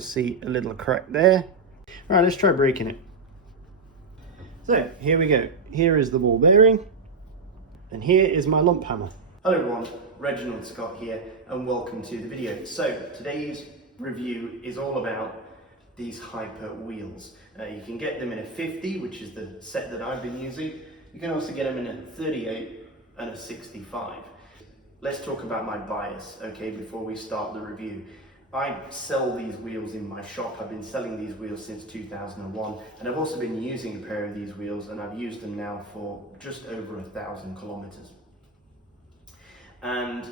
can see a little crack there. Right, let's try breaking it. So here we go. Here is the ball bearing, and here is my lump hammer. Hello everyone, Reginald Scott here, and welcome to the video. So today's review is all about these Hyper Wheels. You can get them in a 50, which is the set that I've been using. You can also get them in a 38 and a 65. Let's talk about my bias, okay, before we start the review. I sell these wheels in my shop. I've been selling these wheels since 2001, and I've also been using a pair of these wheels, and I've used them now for just over 1,000 kilometers. And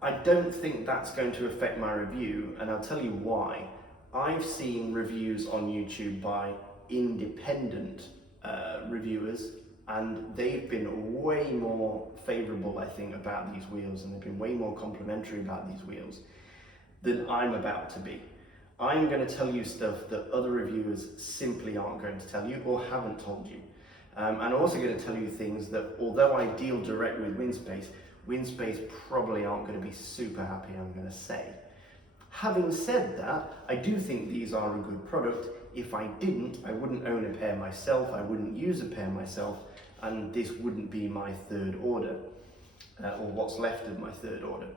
I don't think that's going to affect my review, and I'll tell you why. I've seen reviews on YouTube by independent reviewers, and they've been way more favorable, I think, about these wheels, and they've been way more complimentary about these wheels than I'm about to be. I'm going to tell you stuff that other reviewers simply aren't going to tell you or haven't told you. And I'm also going to tell you things that, although I deal direct with Winspace probably aren't going to be super happy, I'm going to say. Having said that, I do think these are a good product. If I didn't, I wouldn't own a pair myself, I wouldn't use a pair myself, and this wouldn't be my third order, or what's left of my third order.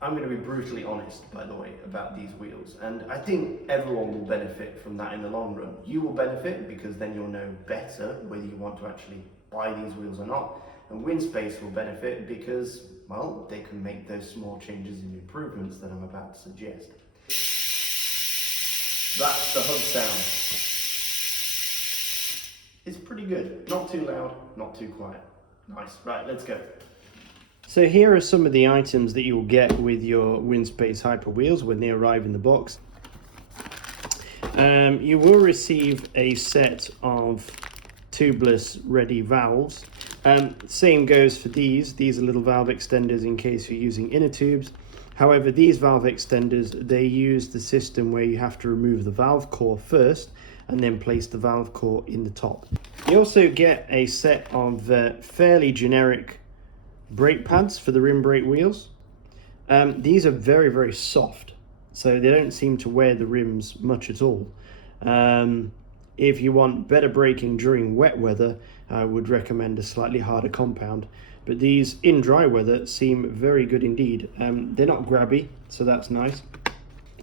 I'm going to be brutally honest, by the way, about these wheels, and I think everyone will benefit from that in the long run. You will benefit because then you'll know better whether you want to actually buy these wheels or not, and Winspace will benefit because, well, they can make those small changes and improvements that I'm about to suggest. That's the hub sound. It's pretty good. Not too loud, not too quiet. Nice. Right, let's go. So here are some of the items that you'll get with your Winspace Hyper Wheels when they arrive in the box. You will receive a set of tubeless ready valves. Same goes for these. These are little valve extenders in case you're using inner tubes. However, these valve extenders, they use the system where you have to remove the valve core first and then place the valve core in the top. You also get a set of fairly generic brake pads for the rim brake wheels. These are very, very soft, so they don't seem to wear the rims much at all. If you want better braking during wet weather, I would recommend a slightly harder compound, but these in dry weather seem very good indeed. They're not grabby, so that's nice.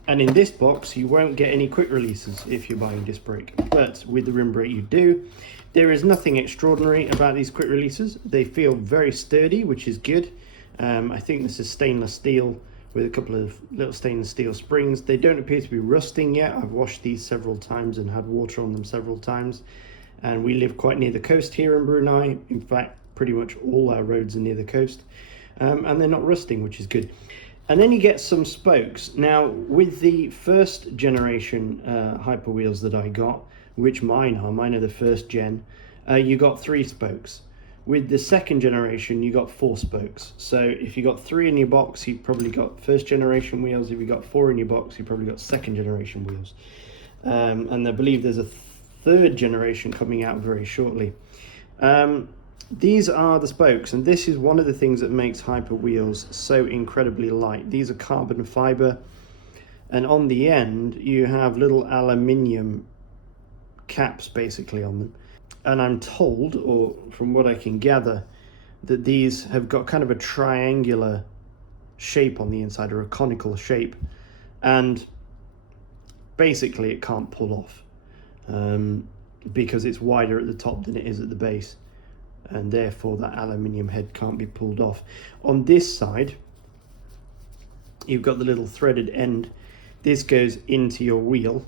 And in this box, you won't get any quick releases if you're buying disc brake, but with the rim brake you do. There is nothing extraordinary about these quick releases. They feel very sturdy, which is good. I think this is stainless steel with a couple of little stainless steel springs. They don't appear to be rusting yet. I've washed these several times and had water on them several times. And we live quite near the coast here in Brunei. In fact, pretty much all our roads are near the coast. And they're not rusting, which is good. And then you get some spokes. Now, with the first generation Hyper Wheels that I got, which mine are the first gen, you got 3 spokes. With the second generation, you got 4 spokes. So if you got 3 in your box, you probably got first generation wheels. If you got 4 in your box, you probably got second generation wheels. And I believe there's a third generation coming out very shortly. These are the spokes, and this is one of the things that makes Hyper Wheels so incredibly light. These are carbon fiber, and on the end you have little aluminium caps basically on them. And I'm told, or from what I can gather, that these have got kind of a triangular shape on the inside, or a conical shape, and basically it can't pull off because it's wider at the top than it is at the base, and therefore that aluminium head can't be pulled off. On this side, you've got the little threaded end. This goes into your wheel.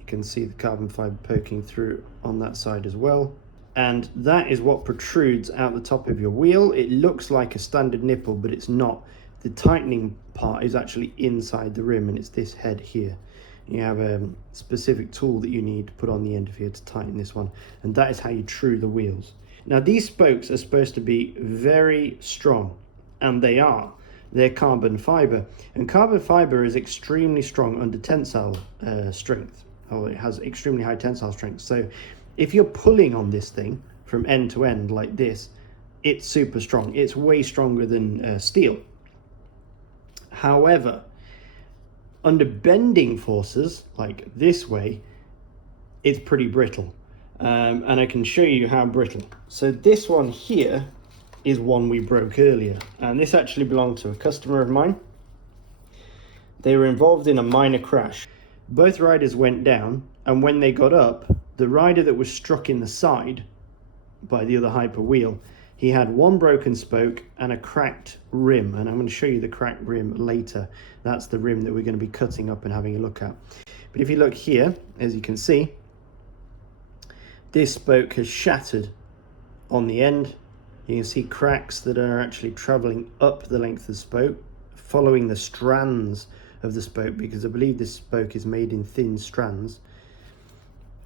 You can see the carbon fiber poking through on that side as well. And that is what protrudes out the top of your wheel. It looks like a standard nipple, but it's not. The tightening part is actually inside the rim, and it's this head here. You have a specific tool that you need to put on the end of here to tighten this one, and that is how you true the wheels. Now, these spokes are supposed to be very strong, and they are. They're carbon fiber, and carbon fiber is extremely strong under tensile strength. It has extremely high tensile strength. So if you're pulling on this thing from end to end like this, it's super strong. It's way stronger than steel. However, Under bending forces, like this way, it's pretty brittle. And I can show you how brittle. So this one here is one we broke earlier. And this actually belonged to a customer of mine. They were involved in a minor crash. Both riders went down, and when they got up, the rider that was struck in the side by the other hyper wheel, he had one broken spoke and a cracked rim, and I'm going to show you the cracked rim later. That's the rim that we're going to be cutting up and having a look at. But if you look here, as you can see, this spoke has shattered on the end. You can see cracks that are actually traveling up the length of the spoke, following the strands of the spoke, because I believe this spoke is made in thin strands.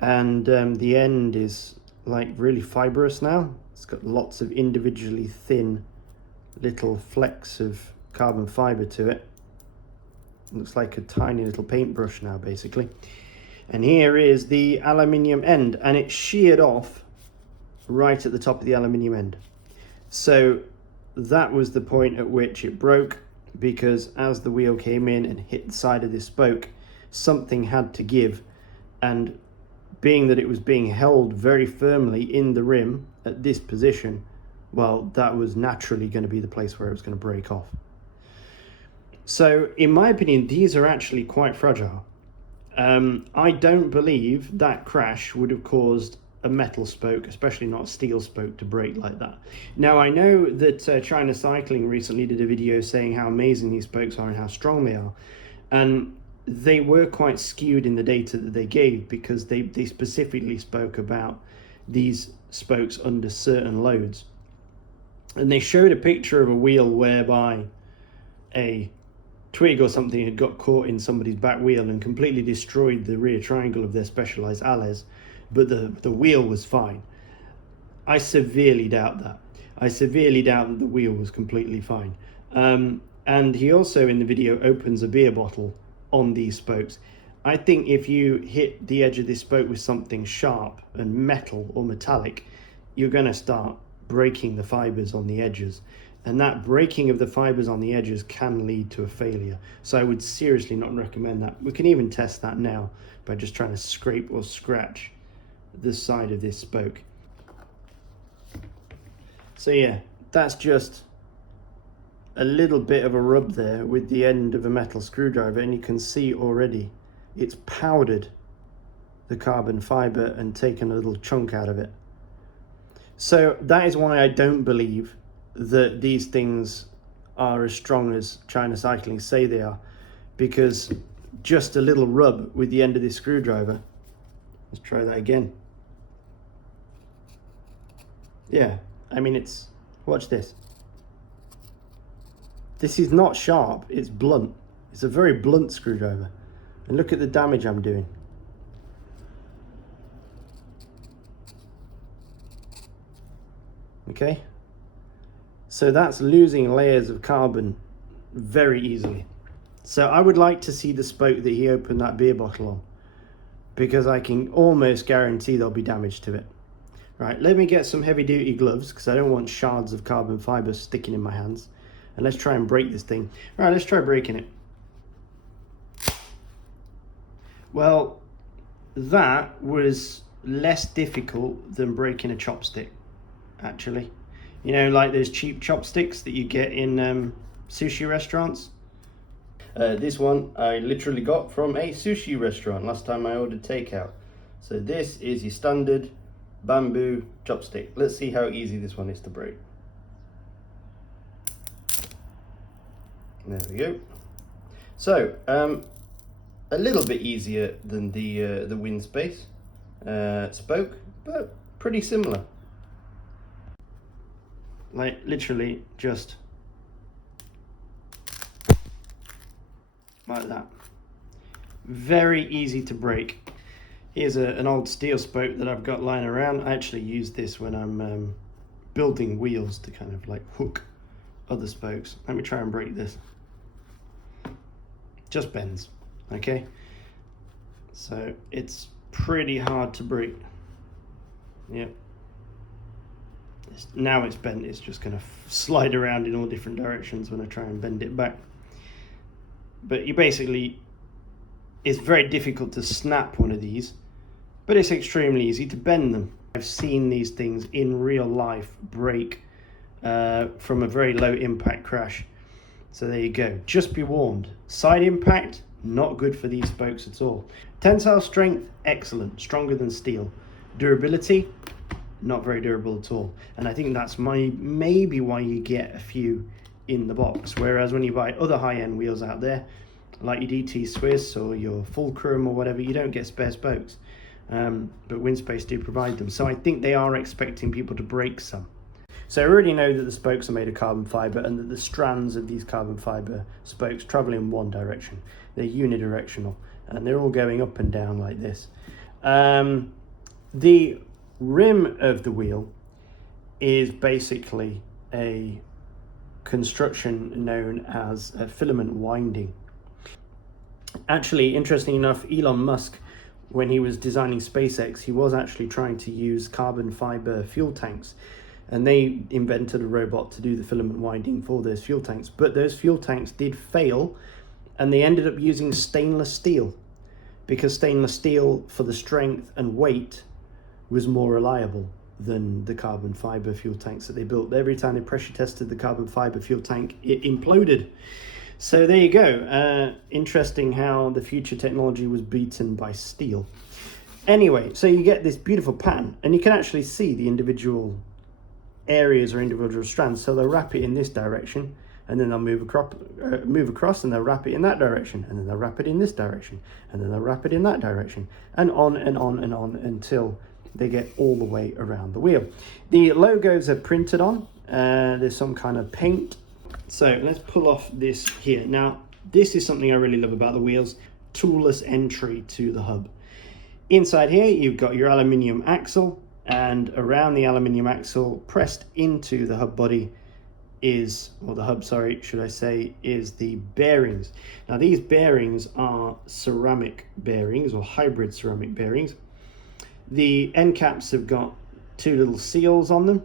And the end is like really fibrous now. It's got lots of individually thin little flecks of carbon fiber to it. Looks like a tiny little paintbrush now, basically. And here is the aluminium end, and it's sheared off right at the top of the aluminium end. So that was the point at which it broke, because as the wheel came in and hit the side of this spoke, something had to give, and being that it was being held very firmly in the rim at this position, well, that was naturally going to be the place where it was going to break off. So in my opinion, these are actually quite fragile. I don't believe that crash would have caused a metal spoke, especially not a steel spoke, to break like that. Now, I know that China Cycling recently did a video saying how amazing these spokes are and how strong they are, and they were quite skewed in the data that they gave, because they specifically spoke about these spokes under certain loads. And they showed a picture of a wheel whereby a twig or something had got caught in somebody's back wheel and completely destroyed the rear triangle of their specialized allers, but the wheel was fine. I severely doubt that. I severely doubt that the wheel was completely fine. And he also in the video opens a beer bottle on these spokes. I think if you hit the edge of this spoke with something sharp and metal or metallic, you're going to start breaking the fibers on the edges. And that breaking of the fibers on the edges can lead to a failure. So I would seriously not recommend that. We can even test that now by just trying to scrape or scratch the side of this spoke. So yeah, that's just a little bit of a rub there with the end of a metal screwdriver, and you can see already it's powdered the carbon fiber and taken a little chunk out of it. So that is why I don't believe that these things are as strong as China Cycling say they are, because just a little rub with the end of this screwdriver, let's try that again. Yeah, I mean, it's, watch this. This is not sharp, it's blunt. It's a very blunt screwdriver. And look at the damage I'm doing. Okay? So that's losing layers of carbon very easily. So I would like to see the spoke that he opened that beer bottle on, because I can almost guarantee there'll be damage to it. Right, let me get some heavy duty gloves, because I don't want shards of carbon fiber sticking in my hands. And let's try and break this thing. All right, let's try breaking it. Well, that was less difficult than breaking a chopstick, actually. You know, like those cheap chopsticks that you get in sushi restaurants. This one I literally got from a sushi restaurant last time I ordered takeout. So this is your standard bamboo chopstick. Let's see how easy this one is to break. There we go. So, a little bit easier than the Winspace spoke, but pretty similar. Like literally just like that. Very easy to break. Here's an old steel spoke that I've got lying around. I actually use this when I'm building wheels to kind of like hook other spokes. Let me try and break this. Just bends, okay? So it's pretty hard to break. Yep. Now it's bent, it's just gonna slide around in all different directions when I try and bend it back. But you basically It's very difficult to snap one of these, but it's extremely easy to bend them. I've seen these things in real life break from a very low impact crash. So there you go, just be warned. Side impact, not good for these spokes at all. Tensile strength, excellent, stronger than steel. Durability, not very durable at all. And I think that's maybe why you get a few in the box. Whereas when you buy other high-end wheels out there, like your DT Swiss or your Fulcrum or whatever, you don't get spare spokes. But Winspace do provide them. So I think they are expecting people to break some. So I already know that the spokes are made of carbon fiber and that the strands of these carbon fiber spokes travel in one direction. They're unidirectional and they're all going up and down like this. The rim of the wheel is basically a construction known as a filament winding. Actually, interesting enough, Elon Musk, when he was designing SpaceX, he was actually trying to use carbon fiber fuel tanks, and they invented a robot to do the filament winding for those fuel tanks. But those fuel tanks did fail, and they ended up using stainless steel, because stainless steel, for the strength and weight, was more reliable than the carbon fiber fuel tanks that they built. Every time they pressure tested the carbon fiber fuel tank, it imploded. So there you go. Interesting how the future technology was beaten by steel. Anyway, so you get this beautiful pattern, and you can actually see the individual areas or individual strands. So they'll wrap it in this direction, and then they'll move across, and they'll wrap it in that direction, and then they'll wrap it in this direction, and then they'll wrap it in that direction, and on and on and on until they get all the way around the wheel. The logos are printed on. There's some kind of paint. So let's pull off this here. Now, this is something I really love about the wheels: toolless entry to the hub. Inside here, you've got your aluminium axle, and around the aluminium axle, pressed into the hub body is, or the hub, sorry, should I say, is the bearings. Now, these bearings are ceramic bearings or hybrid ceramic bearings. The end caps have got two little seals on them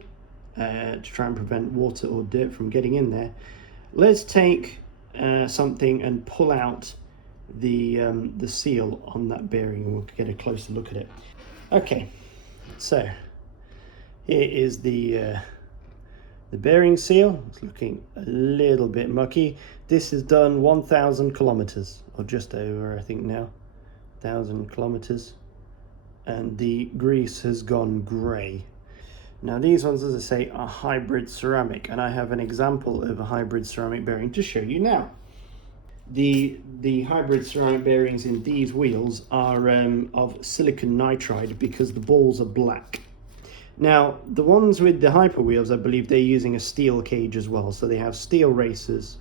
to try and prevent water or dirt from getting in there. Let's take something and pull out the seal on that bearing, and we'll get a closer look at it. Okay, so here is the bearing seal. It's looking a little bit mucky. This has done 1,000 kilometers, or just over, I think now, 1,000 kilometers, and the grease has gone grey. Now these ones, as I say, are hybrid ceramic, and I have an example of a hybrid ceramic bearing to show you now. The hybrid ceramic bearings in these wheels are of silicon nitride, because the balls are black. Now the ones with the Hyper Wheels, I believe they're using a steel cage as well, so they have steel racers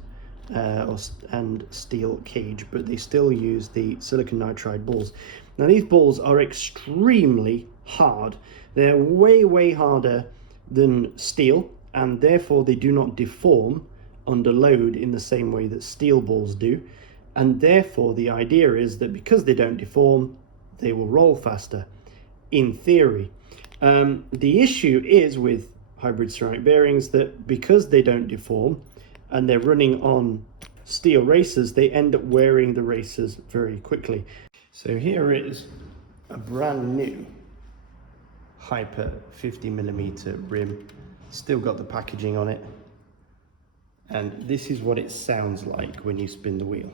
and steel cage, but they still use the silicon nitride balls. Now these balls are extremely hard. They're way harder than steel, and therefore they do not deform under load in the same way that steel balls do. And therefore the idea is that because they don't deform, they will roll faster, in theory. The issue is with hybrid ceramic bearings that because they don't deform and they're running on steel racers, they end up wearing the racers very quickly. So here is a brand new Hyper 50mm rim, still got the packaging on it, and this is what it sounds like when you spin the wheel.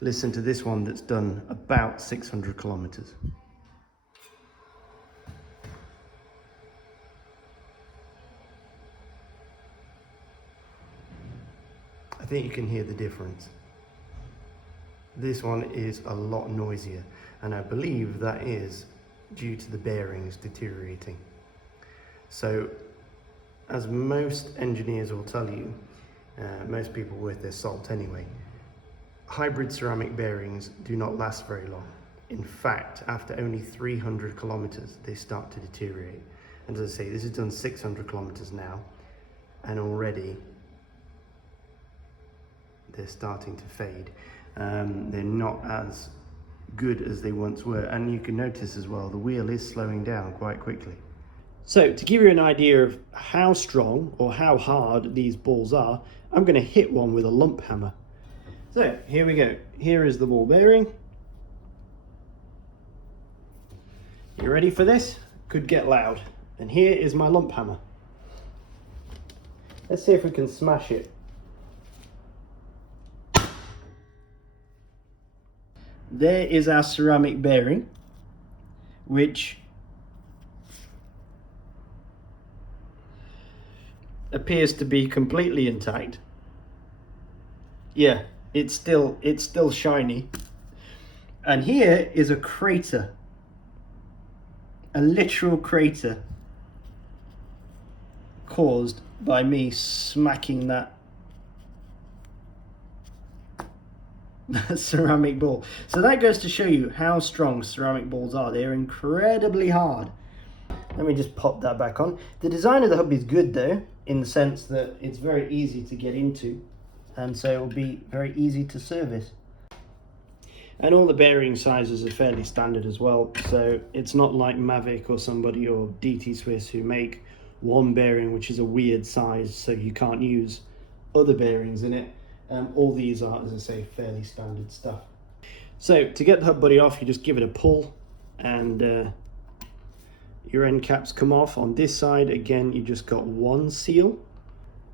Listen to this one that's done about 600 kilometers. I think you can hear the difference. This one is a lot noisier, and I believe that is due to the bearings deteriorating. So, as most engineers will tell you, most people worth their salt anyway, hybrid ceramic bearings do not last very long. In fact, after only 300 kilometers, they start to deteriorate. And as I say, this has done 600 kilometers now, and already they're starting to fade. They're not as good as they once were, and you can notice as well the wheel is slowing down quite quickly. So to give you an idea of how strong or how hard these balls are, I'm going to hit one with a lump hammer. So here we go. Here is the ball bearing. You ready for this? Could get loud. And here is my lump hammer. Let's see if we can smash it. There is our ceramic bearing, which appears to be completely intact. Yeah, it's still shiny. And here is a crater, a literal crater caused by me smacking that ceramic ball. So that goes to show you how strong ceramic balls are. They're incredibly hard. Let me just pop that back on. The design of the hub is good though, in the sense that it's very easy to get into, and so it will be very easy to service. And all the bearing sizes are fairly standard as well, so it's not like Mavic or somebody or DT Swiss who make one bearing which is a weird size so you can't use other bearings in it. All these are, as I say, fairly standard stuff. So to get the hub body off, you just give it a pull and your end caps come off. On this side, again, you just got one seal,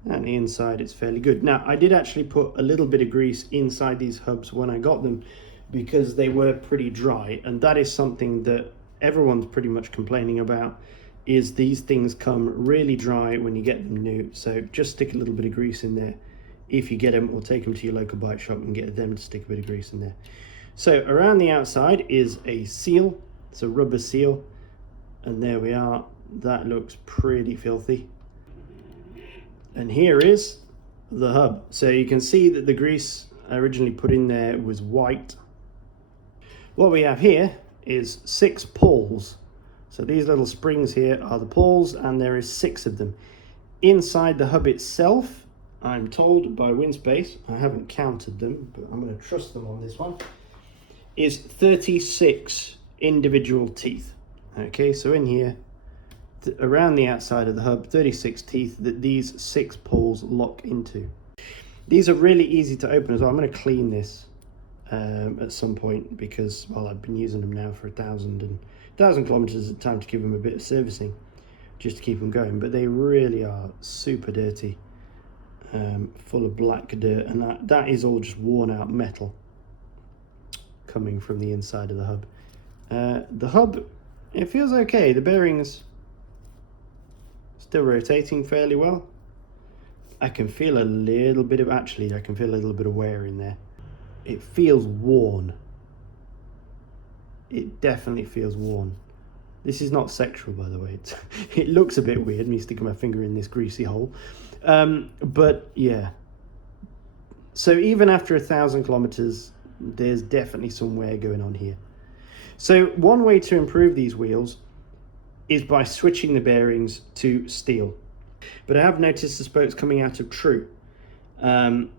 and the inside it's fairly good. Now, I did actually put a little bit of grease inside these hubs when I got them because they were pretty dry, and that is something that everyone's pretty much complaining about, is these things come really dry when you get them new. So just stick a little bit of grease in there if you get them, or take them to your local bike shop and get them to stick a bit of grease in there. So around the outside is a seal. It's a rubber seal, and there we are. That looks pretty filthy. And here is the hub. So you can see that the grease I originally put in there was white. What we have here is 6 pawls. So these little springs here are the pawls, and there is 6 of them. Inside the hub itself, I'm told by Winspace, I haven't counted them, but I'm going to trust them on this one, is 36 individual teeth. Okay, so in here, around the outside of the hub, 36 teeth that these 6 pawls lock into. These are really easy to open as well. I'm going to clean this at some point because, well, I've been using them now for 1,000 kilometers at a time to give them a bit of servicing, just to keep them going. But they really are super dirty, full of black dirt, and that is all just worn out metal coming from the inside of the hub. The hub, it feels okay. The bearings still rotating fairly well. I can feel a little bit of, actually, I can feel a little bit of wear in there. It feels worn. It definitely feels worn. This is not sexual, by the way. It looks a bit weird, me sticking my finger in this greasy hole. But yeah. So even after 1,000 kilometers, there's definitely some wear going on here. So one way to improve these wheels is by switching the bearings to steel. But I have noticed the spokes coming out of true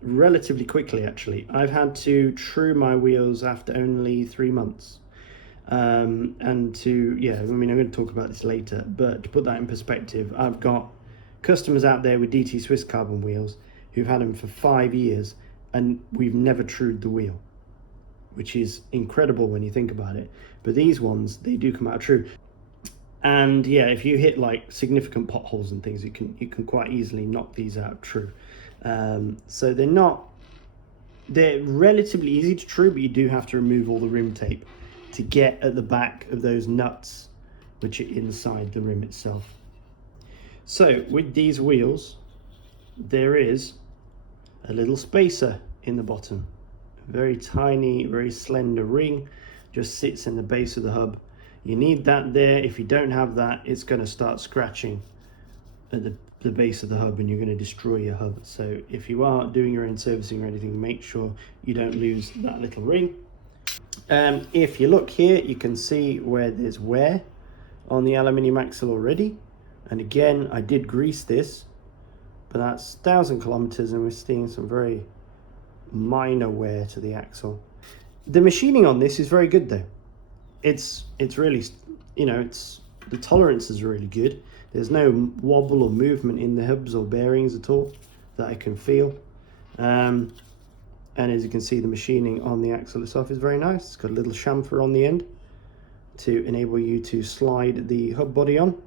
relatively quickly, actually. I've had to true my wheels after only 3 months. And to, yeah, I mean, I'm going to talk about this later, but to put that in perspective, I've got customers out there with DT Swiss carbon wheels who've had them for 5 years, and we've never trued the wheel, which is incredible when you think about it. But these ones, they do come out true. And yeah, if you hit like significant potholes and things, you can quite easily knock these out true. So they're relatively easy to true, but you do have to remove all the rim tape to get at the back of those nuts which are inside the rim itself. So with these wheels, there is a little spacer in the bottom. A very tiny, very slender ring just sits in the base of the hub. You need that there. If you don't have that, it's going to start scratching at the base of the hub, and you're going to destroy your hub. So if you are doing your own servicing or anything, make sure you don't lose that little ring. If you look here, you can see where there's wear on the aluminium axle already. And again, I did grease this, but that's 1,000 kilometers and we're seeing some very minor wear to the axle. The machining on this is very good though. It's really, you know, the tolerance is really good. There's no wobble or movement in the hubs or bearings at all that I can feel. And as you can see, the machining on the axle itself is very nice. It's got a little chamfer on the end to enable you to slide the hub body on.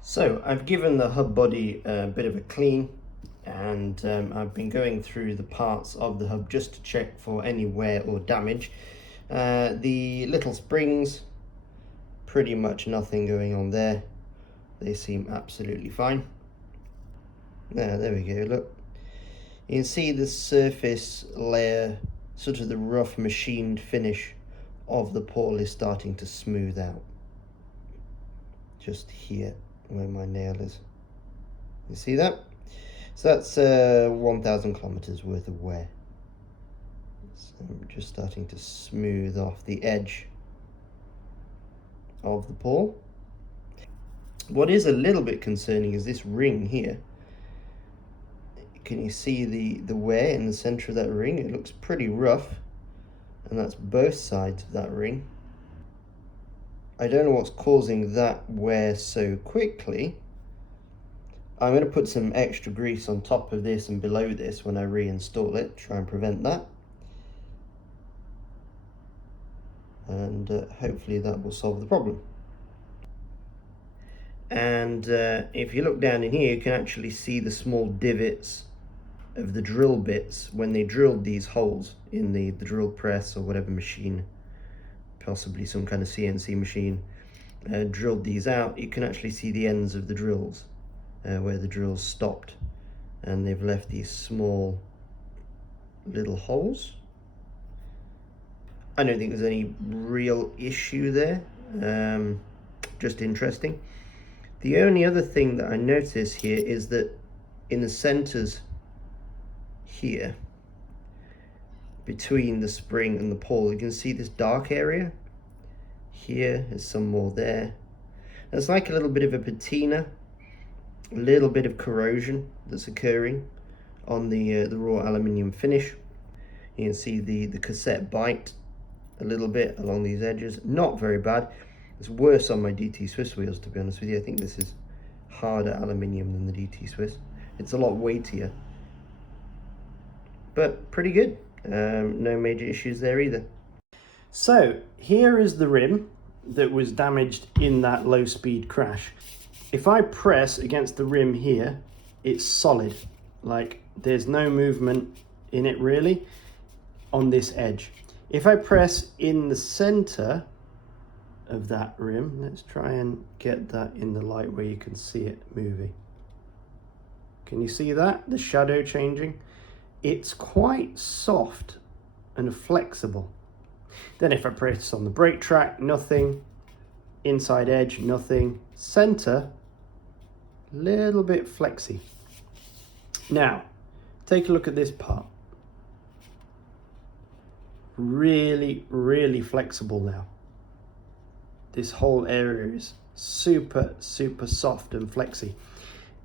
So I've given the hub body a bit of a clean, and I've been going through the parts of the hub just to check for any wear or damage. The little springs, pretty much nothing going on there. They seem absolutely fine. There we go, look. You can see the surface layer, sort of the rough machined finish of the pawl is starting to smooth out. Just here, where my nail is. You see that? So that's 1,000 kilometers worth of wear. So I'm just starting to smooth off the edge of the pawl. What is a little bit concerning is this ring here. Can you see the wear in the center of that ring? It looks pretty rough, and that's both sides of that ring. I don't know what's causing that wear so quickly. I'm going to put some extra grease on top of this and below this when I reinstall it, try and prevent that. And hopefully that will solve the problem. And if you look down in here, you can actually see the small divots of the drill bits when they drilled these holes in the drill press or whatever machine, possibly some kind of CNC machine, drilled these out. You can actually see the ends of the drills where the drills stopped, and they've left these small little holes. I don't think there's any real issue there, just interesting. The only other thing that I notice here is that in the centers here, between the spring and the pawl, you can see this dark area. Here is some more there. There's like a little bit of a patina, a little bit of corrosion that's occurring on the raw aluminium finish. You can see the cassette bite a little bit along these edges. Not very bad. It's worse on my DT Swiss wheels, to be honest with you. I think this is harder aluminium than the DT Swiss. It's a lot weightier, but pretty good. No major issues there either. So here is the rim that was damaged in that low speed crash. If I press against the rim here, it's solid. Like there's no movement in it really on this edge. If I press in the center of that rim, let's try and get that in the light where you can see it moving. Can you see that? The shadow changing? It's quite soft and flexible. Then if I press on the brake track, nothing. Inside edge, nothing. Center, little bit flexy. Now, take a look at this part. Really, really flexible now. This whole area is super, super soft and flexy.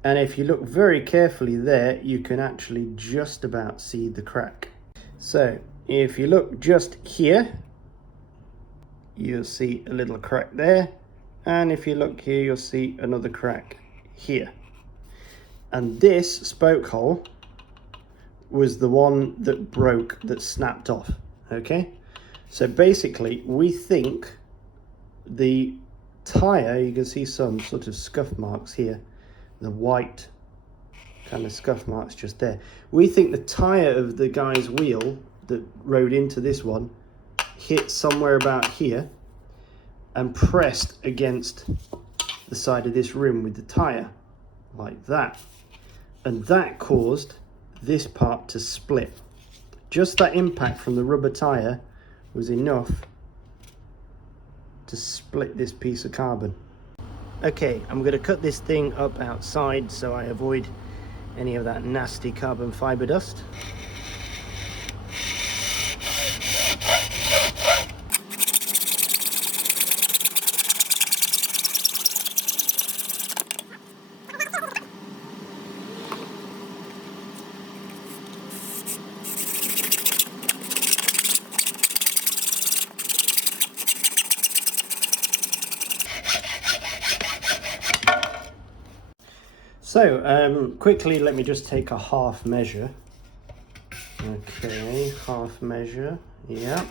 And if you look very carefully there, you can actually just about see the crack. So if you look just here, you'll see a little crack there. And if you look here, you'll see another crack here. And this spoke hole was the one that broke, that snapped off, okay? So basically, we think the tire, you can see some sort of scuff marks here, the white kind of scuff marks just there. We think the tire of the guy's wheel that rode into this one hit somewhere about here and pressed against the side of this rim with the tire like that, and that caused this part to split. Just that impact from the rubber tire was enough to split this piece of carbon. Okay, I'm going to cut this thing up outside so I avoid any of that nasty carbon fiber dust. So quickly, let me just take a half measure. Okay, half measure, yeah.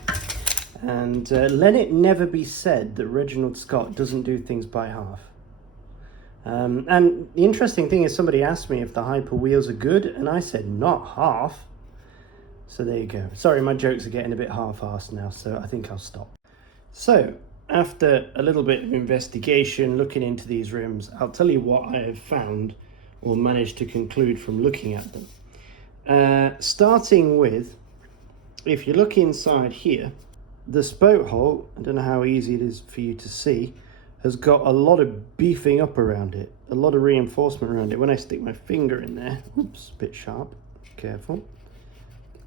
And let it never be said that Reginald Scott doesn't do things by half. And the interesting thing is, somebody asked me if the Hyper Wheels are good, and I said not half. So there you go. Sorry, my jokes are getting a bit half-assed now, so I think I'll stop. So after a little bit of investigation, looking into these rims, I'll tell you what I have found or managed to conclude from looking at them. Starting with, if you look inside here, the spoke hole, I don't know how easy it is for you to see, has got a lot of beefing up around it, a lot of reinforcement around it. When I stick my finger in there, oops, a bit sharp, careful.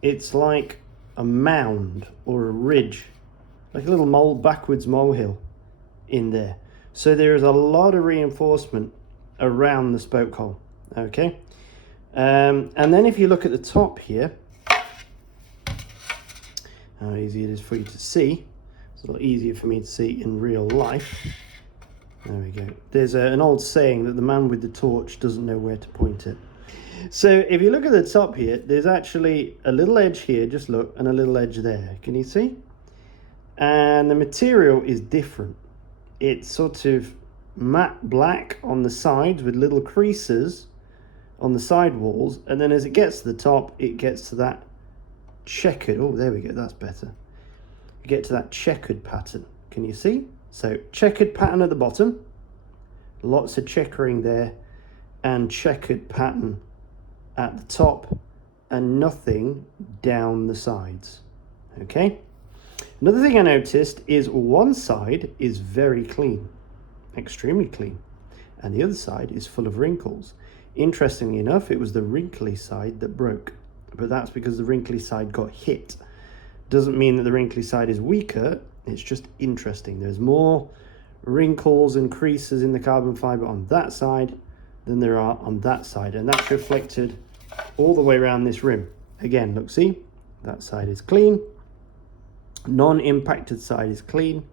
It's like a mound or a ridge, like a little backwards molehill in there. So there is a lot of reinforcement around the spoke hole, okay? And then if you look at the top here, how easy it is for you to see. It's a lot easier for me to see in real life. There we go. There's an old saying that the man with the torch doesn't know where to point it. So if you look at the top here, there's actually a little edge here, just look, and a little edge there. Can you see? And the material is different. It's sort of matte black on the sides with little creases on the side walls, and then as it gets to the top, it gets to that checkered, oh there we go, that's better. You get to that checkered pattern. Can you see? So checkered pattern at the bottom, lots of checkering there, and checkered pattern at the top, and nothing down the sides. Okay, another thing I noticed is one side is very clean, extremely clean, and the other side is full of wrinkles. Interestingly enough, it was the wrinkly side that broke, but that's because the wrinkly side got hit. Doesn't mean that the wrinkly side is weaker, it's just interesting. There's more wrinkles and creases in the carbon fiber on that side than there are on that side, and that's reflected all the way around this rim. Again, look, see, that side is clean, non-impacted side is clean,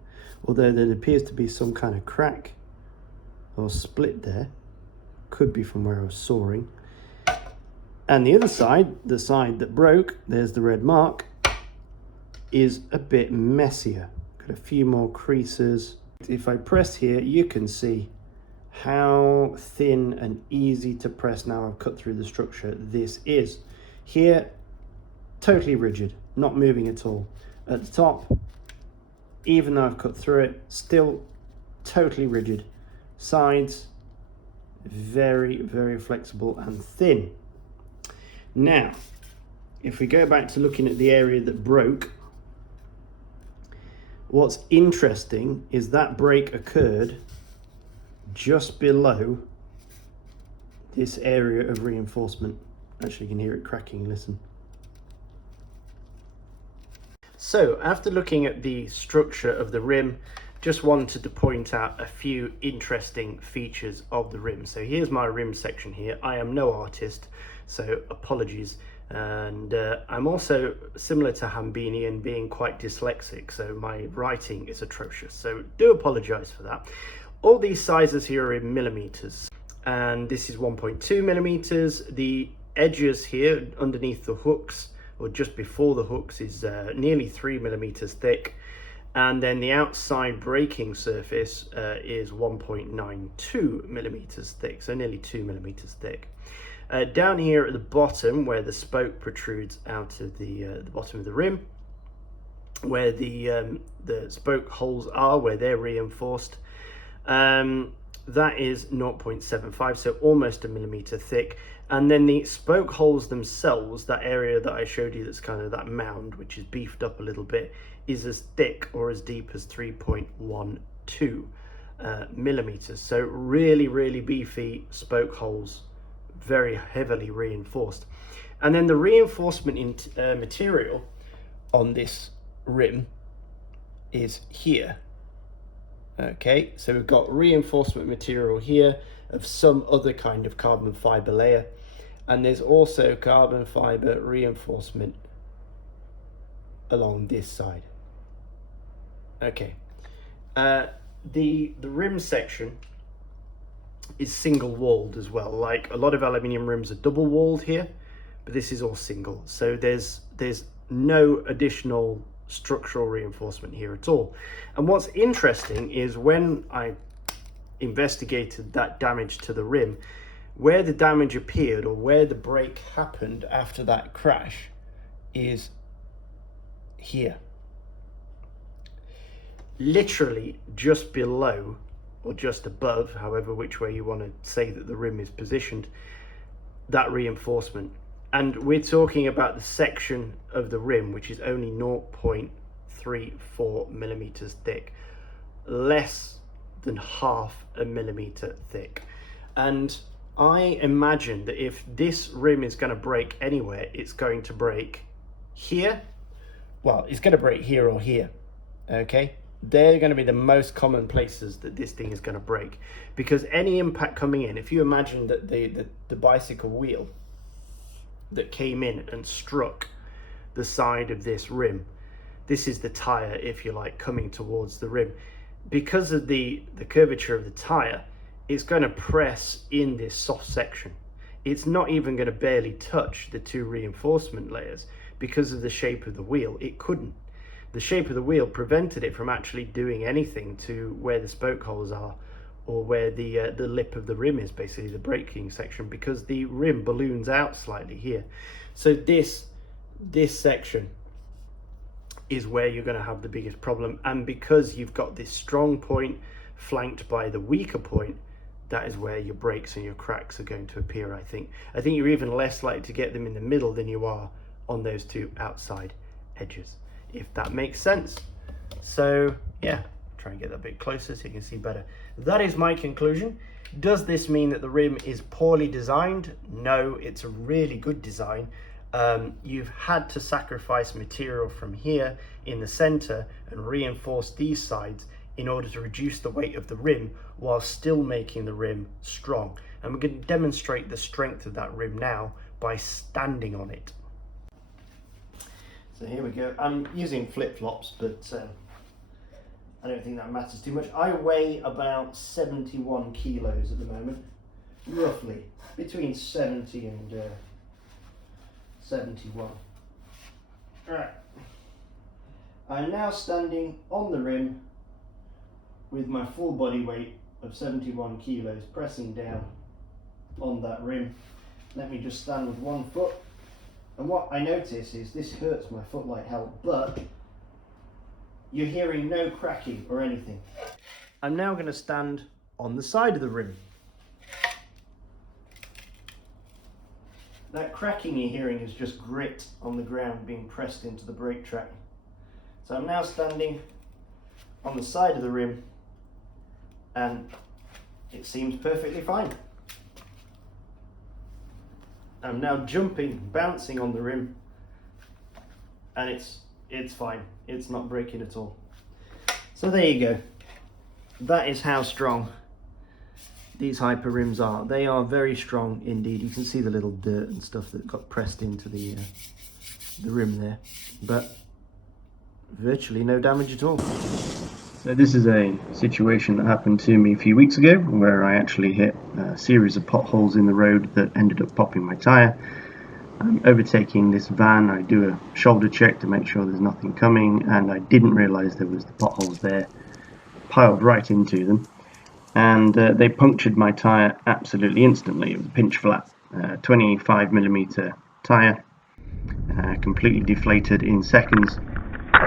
although there appears to be some kind of crack or split there, could be from where I was sawing. And the other side, the side that broke, there's the red mark, is a bit messier, got a few more creases. If I press here, you can see how thin and easy to press now I've cut through the structure this is. Here, totally rigid, not moving at all. At the top, even though I've cut through it, still totally rigid. Sides, very, very flexible and thin. Now, if we go back to looking at the area that broke, what's interesting is that break occurred just below this area of reinforcement. Actually, you can hear it cracking, listen. So after looking at the structure of the rim, just wanted to point out a few interesting features of the rim. So here's my rim section here. I am no artist, so apologies. And I'm also similar to Hambini in being quite dyslexic, so my writing is atrocious, so do apologize for that. All these sizes here are in millimeters, and this is 1.2 millimeters. The edges here underneath the hooks, or just before the hooks, is nearly 3 millimeters thick, and then the outside braking surface is 1.92 millimeters thick, so nearly 2 millimeters thick. Down here at the bottom, where the spoke protrudes out of the bottom of the rim, where the spoke holes are, where they're reinforced, that is 0.75, so almost a millimeter thick. And then the spoke holes themselves, that area that I showed you that's kind of that mound, which is beefed up a little bit, is as thick or as deep as 3.12 millimeters. So really, really beefy spoke holes, very heavily reinforced. And then the reinforcement material on this rim is here. Okay, so we've got reinforcement material here of some other kind of carbon fiber layer, and there's also carbon fiber reinforcement along this side. Okay, the rim section is single walled as well. Like a lot of aluminium rims are double walled here, but this is all single. So there's no additional structural reinforcement here at all. And what's interesting is when I investigated that damage to the rim, where the damage appeared or where the break happened after that crash is here. Literally just below or just above, however which way you want to say that the rim is positioned, that reinforcement. And we're talking about the section of the rim which is only 0.34 millimeters thick, less than half a millimeter thick. And I imagine that if this rim is going to break anywhere, it's going to break here. Well, it's going to break here or here, okay? They're going to be the most common places that this thing is going to break, because any impact coming in, if you imagine that the bicycle wheel that came in and struck the side of this rim, this is the tire, if you like, coming towards the rim. Because of the curvature of the tire, it's going to press in this soft section. It's not even going to barely touch the two reinforcement layers because of the shape of the wheel. It couldn't. The shape of the wheel prevented it from actually doing anything to where the spoke holes are or where the lip of the rim is, basically the braking section, because the rim balloons out slightly here. So this section is where you're going to have the biggest problem. And because you've got this strong point flanked by the weaker point, that is where your breaks and your cracks are going to appear. I think you're even less likely to get them in the middle than you are on those two outside edges, if that makes sense. So yeah, try and get that a bit closer so you can see better. That is my conclusion. Does this mean that the rim is poorly designed? No, it's a really good design. You've had to sacrifice material from here in the center and reinforce these sides in order to reduce the weight of the rim while still making the rim strong. And we're going to demonstrate the strength of that rim now by standing on it. So here we go. I'm using flip-flops, but I don't think that matters too much. I weigh about 71 kilos at the moment, roughly, between 70 and 71. Alright. I'm now standing on the rim with my full body weight of 71 kilos pressing down on that rim. Let me just stand with one foot. And what I notice is this hurts my foot like hell, but you're hearing no cracking or anything. I'm now going to stand on the side of the rim. That cracking you're hearing is just grit on the ground being pressed into the brake track. So I'm now standing on the side of the rim and it seems perfectly fine. I'm now jumping, bouncing on the rim, and it's fine. It's not breaking at all. So there you go. That is how strong these Hyper rims are. They are very strong indeed. You can see the little dirt and stuff that got pressed into the rim there, but virtually no damage at all. So this is a situation that happened to me a few weeks ago where I actually hit a series of potholes in the road that ended up popping my tyre. Overtaking this van, I do a shoulder check to make sure there's nothing coming, and I didn't realise there was the potholes there, piled right into them, and they punctured my tyre absolutely instantly. It was a pinch flat, 25mm tyre, completely deflated in seconds.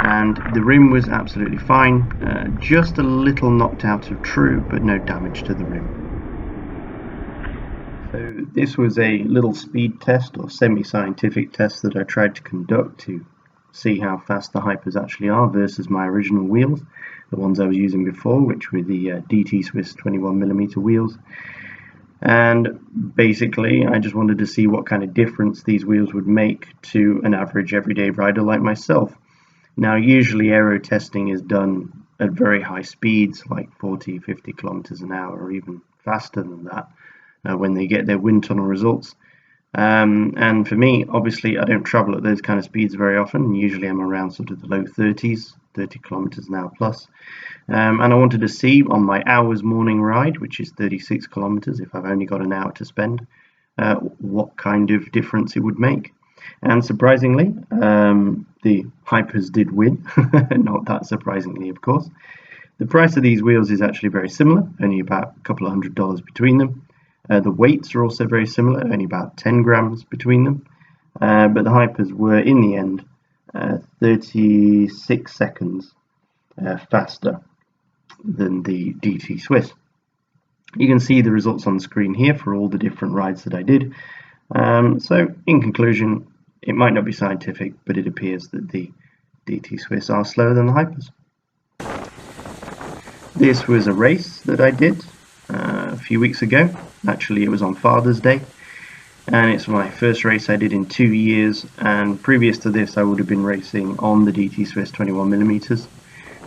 And the rim was absolutely fine, just a little knocked out of true, but no damage to the rim. So this was a little speed test or semi-scientific test that I tried to conduct to see how fast the Hypers actually are versus my original wheels, the ones I was using before, which were the DT Swiss 21mm wheels. And basically I just wanted to see what kind of difference these wheels would make to an average everyday rider like myself. Now, usually aero testing is done at very high speeds, like 40, 50 kilometers an hour, or even faster than that, when they get their wind tunnel results. And for me, obviously, I don't travel at those kind of speeds very often. Usually I'm around sort of the low 30s, 30 kilometers an hour plus. And I wanted to see on my hour's morning ride, which is 36 kilometers, if I've only got an hour to spend, what kind of difference it would make. And surprisingly, the Hypers did win. Not that surprisingly, of course. The price of these wheels is actually very similar, only about a couple of $100 between them. The weights are also very similar, only about 10 grams between them. But the Hypers were, in the end, 36 seconds faster than the DT Swiss. You can see the results on the screen here for all the different rides that I did. So, in conclusion, it might not be scientific, but it appears that the DT Swiss are slower than the Hypers. This was a race that I did a few weeks ago. Actually, it was on Father's Day, and it's my first race I did in 2 years. And previous to this, I would have been racing on the DT Swiss 21mm,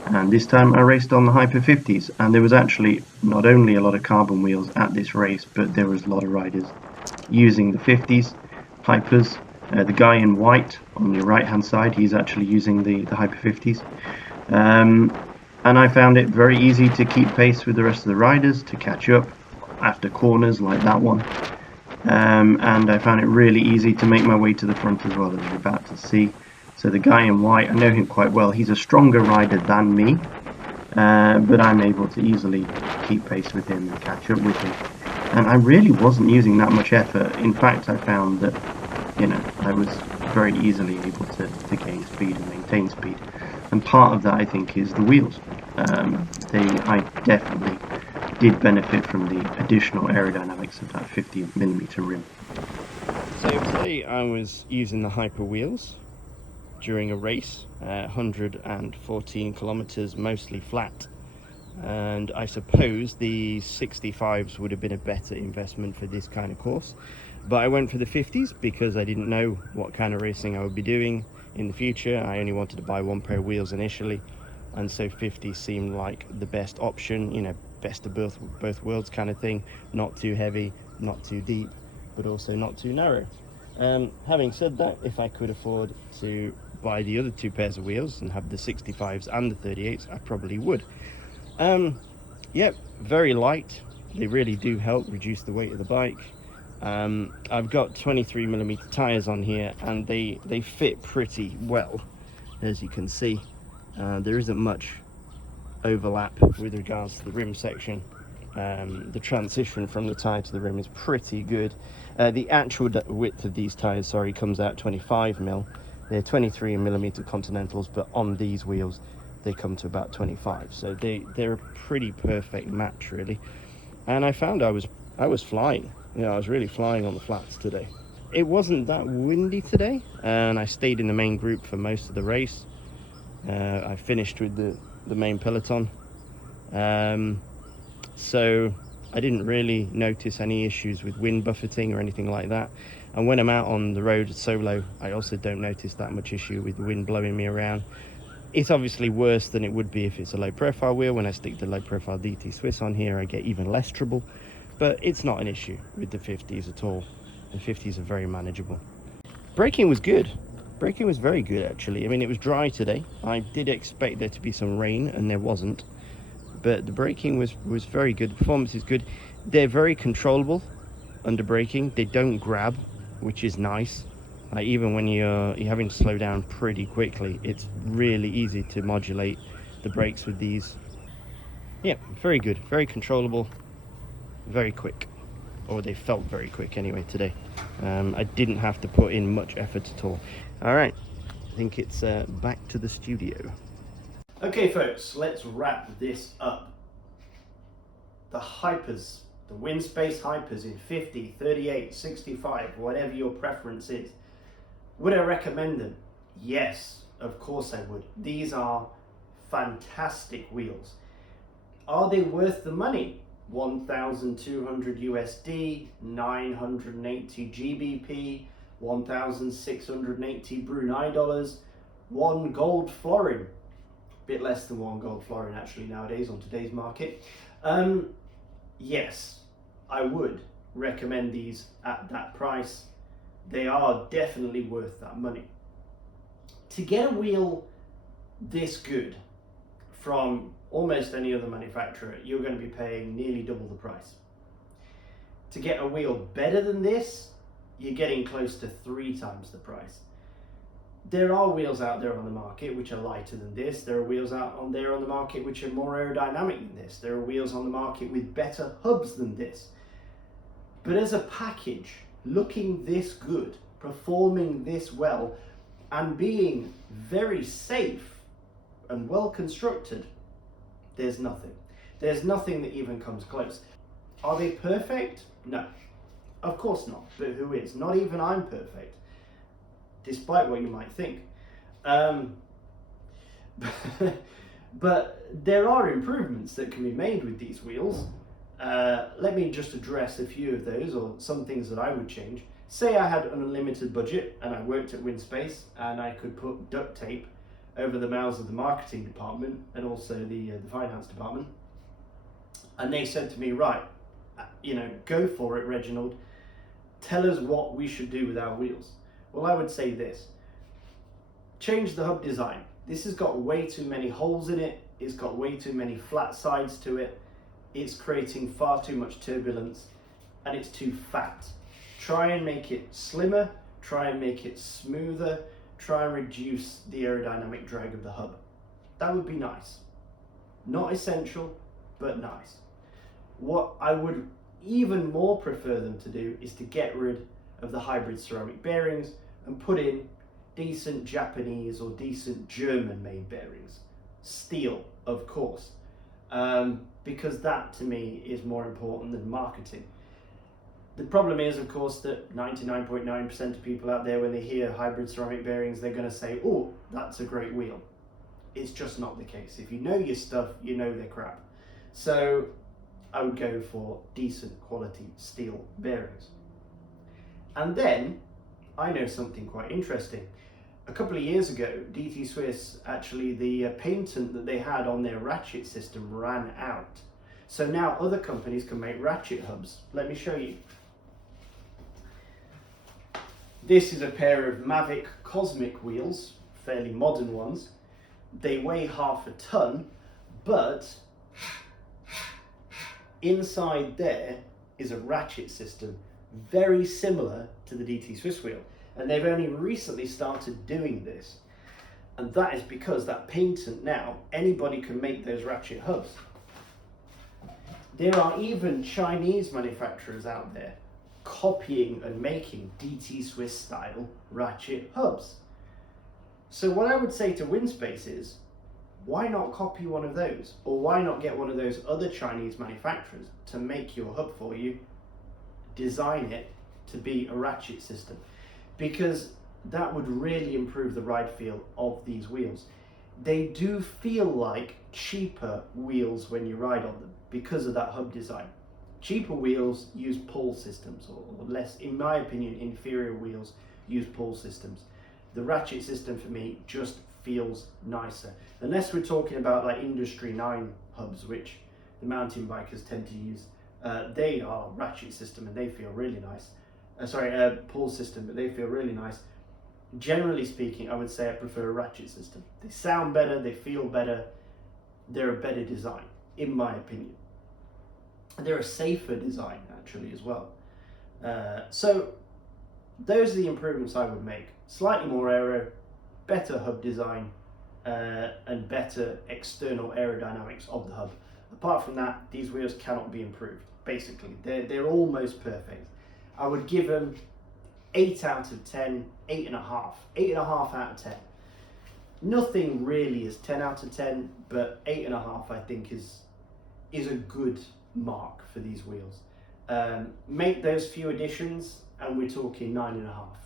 and this time I raced on the Hyper 50s. And there was actually not only a lot of carbon wheels at this race, but there was a lot of riders using the 50s, Hypers. The guy in white on your right hand side, he's actually using the Hyper 50s. And I found it very easy to keep pace with the rest of the riders, to catch up after corners like that one. And I found it really easy to make my way to the front as well, as you're about to see. So the guy in white, I know him quite well. He's a stronger rider than me, but I'm able to easily keep pace with him and catch up with him. And I really wasn't using that much effort. In fact, I found that, I was very easily able to gain speed and maintain speed. And part of that, I think, is the wheels. I definitely did benefit from the additional aerodynamics of that 50mm rim. So today I was using the Hyper Wheels during a race, 114 kilometers, mostly flat. And I suppose the 65s would have been a better investment for this kind of course. But I went for the 50s because I didn't know what kind of racing I would be doing in the future. I only wanted to buy one pair of wheels initially, and so 50 seemed like the best option, best of both worlds kind of thing. Not too heavy, not too deep, but also not too narrow. Having said that, if I could afford to buy the other two pairs of wheels and have the 65s and the 38s, I probably would. Yep, very light. They really do help reduce the weight of the bike. I've got 23mm tires on here, and they fit pretty well, as you can see. There isn't much overlap with regards to the rim section. The transition from the tire to the rim is pretty good. The actual width of these tires, comes out 25mm. They're 23mm Continentals, but on these wheels they come to about 25, so they're a pretty perfect match, really. And I found I was flying. I was really flying on the flats today. It wasn't that windy today, and I stayed in the main group for most of the race. I finished with the main peloton, so I didn't really notice any issues with wind buffeting or anything like that. And when I'm out on the road solo, I also don't notice that much issue with the wind blowing me around. It's obviously worse than it would be if it's a low profile wheel. When I stick the low profile DT Swiss on here, I get even less trouble, but it's not an issue with the 50s at all. The 50s are very manageable. Braking was good. Braking was very good, actually. I mean, it was dry today. I did expect there to be some rain, and there wasn't, but the braking was very good. The performance is good. They're very controllable under braking. They don't grab, which is nice. Like, even when you're having to slow down pretty quickly, it's really easy to modulate the brakes with these. Yeah, very good, very controllable, very quick, or they felt very quick anyway today. I didn't have to put in much effort at all. All right, I think it's back to the studio. Okay, folks, let's wrap this up. The Hypers, the Winspace Hypers in 50, 38, 65, whatever your preference is. Would I recommend them? Yes, of course I would. These are fantastic wheels. Are they worth the money? 1,200 USD, 980 GBP, 1,680 Brunei dollars, 1 gold florin. Bit less than 1 gold florin actually nowadays on today's market. Yes, I would recommend these at that price. they are definitely worth that money. To get a wheel this good from almost any other manufacturer, you're going to be paying nearly double the price. To get a wheel better than this, you're getting close to 3 times the price. There are wheels out there on the market which are lighter than this. There are wheels out on there on the market which are more aerodynamic than this. There are wheels on the market with better hubs than this. But as a package, looking this good, performing this well, and being very safe and well constructed, there's nothing. There's nothing that even comes close. Are they perfect? No, of course not. But who is? Not even I'm perfect, despite what you might think. But there are improvements that can be made with these wheels. Let me just address a few of those, or some things that I would change. Say I had an unlimited budget and I worked at Winspace and I could put duct tape over the mouths of the marketing department and also the finance department. And they said to me, right, go for it, Reginald. Tell us what we should do with our wheels. Well, I would say this. Change the hub design. This has got way too many holes in it. It's got way too many flat sides to it. It's creating far too much turbulence and it's too fat. Try and make it slimmer, try and make it smoother, try and reduce the aerodynamic drag of the hub. That would be nice. Not essential, but nice. What I would even more prefer them to do is to get rid of the hybrid ceramic bearings and put in decent Japanese or decent German made bearings. Steel, of course, because that to me is more important than marketing. The problem is, of course, that 99.9% of people out there, when they hear hybrid ceramic bearings, they're going to say, oh, that's a great wheel. It's just not the case. If you know your stuff, you know they're crap. So I would go for decent quality steel bearings. And then I know something quite interesting. A couple of years ago, DT Swiss, actually the patent that they had on their ratchet system ran out. So now other companies can make ratchet hubs. Let me show you. This is a pair of Mavic Cosmic wheels, fairly modern ones. They weigh half a ton, but inside there is a ratchet system very similar to the DT Swiss wheel. And they've only recently started doing this. And that is because that patent now, anybody can make those ratchet hubs. There are even Chinese manufacturers out there copying and making DT Swiss style ratchet hubs. So what I would say to Winspace is, why not copy one of those? Or why not get one of those other Chinese manufacturers to make your hub for you, design it to be a ratchet system? Because that would really improve the ride feel of these wheels. They do feel like cheaper wheels when you ride on them because of that hub design. Cheaper wheels use pull systems, or less, in my opinion, inferior wheels use pull systems. The ratchet system for me just feels nicer. Unless we're talking about like Industry 9 hubs, which the mountain bikers tend to use. They are ratchet system and they feel really nice. Pull system, but they feel really nice. Generally speaking, I would say I prefer a ratchet system. They sound better, they feel better, they're a better design, in my opinion. They're a safer design, actually, as well. So those are the improvements I would make. Slightly more aero, better hub design, and better external aerodynamics of the hub. Apart from that, these wheels cannot be improved, basically. They're almost perfect. I would give them 8 out of 10, 8.5. 8.5 out of 10. Nothing really is 10 out of 10, but 8.5 I think is a good mark for these wheels. Make those few additions and we're talking 9.5.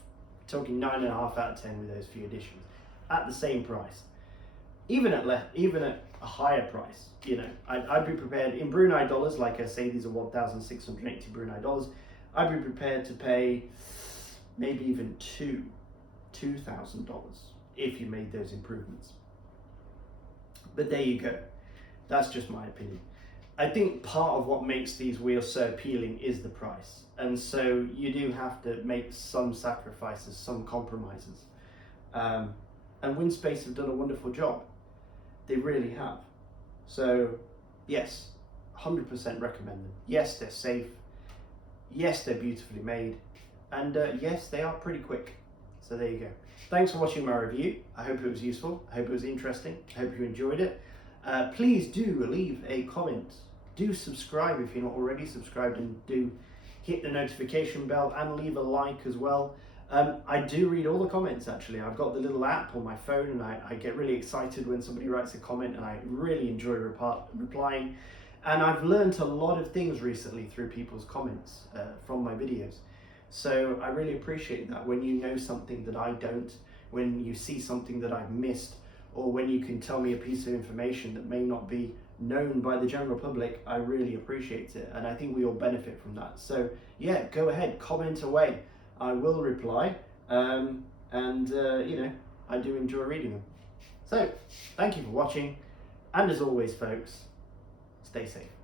Talking 9.5 out of 10 with those few additions at the same price. Even at a higher price, I'd be prepared in Brunei dollars. Like I say, these are 1,680 Brunei dollars. I'd be prepared to pay maybe even $2,000 if you made those improvements. But there you go. That's just my opinion. I think part of what makes these wheels so appealing is the price. And so you do have to make some sacrifices, some compromises. And Winspace have done a wonderful job. They really have. So yes, 100% recommend them. Yes, they're safe. Yes, they're beautifully made. And yes, they are pretty quick. So there you go. Thanks for watching my review. I hope it was useful. I hope it was interesting. I hope you enjoyed it. Please do leave a comment. Do subscribe if you're not already subscribed, and do hit the notification bell and leave a like as well. I do read all the comments actually. I've got the little app on my phone, and I get really excited when somebody writes a comment, and I really enjoy replying. And I've learned a lot of things recently through people's comments from my videos. So I really appreciate that. When you know something that I don't, when you see something that I've missed, or when you can tell me a piece of information that may not be known by the general public, I really appreciate it. And I think we all benefit from that. So yeah, go ahead, comment away. I will reply. You know, I do enjoy reading them. So thank you for watching. And as always, folks, stay safe.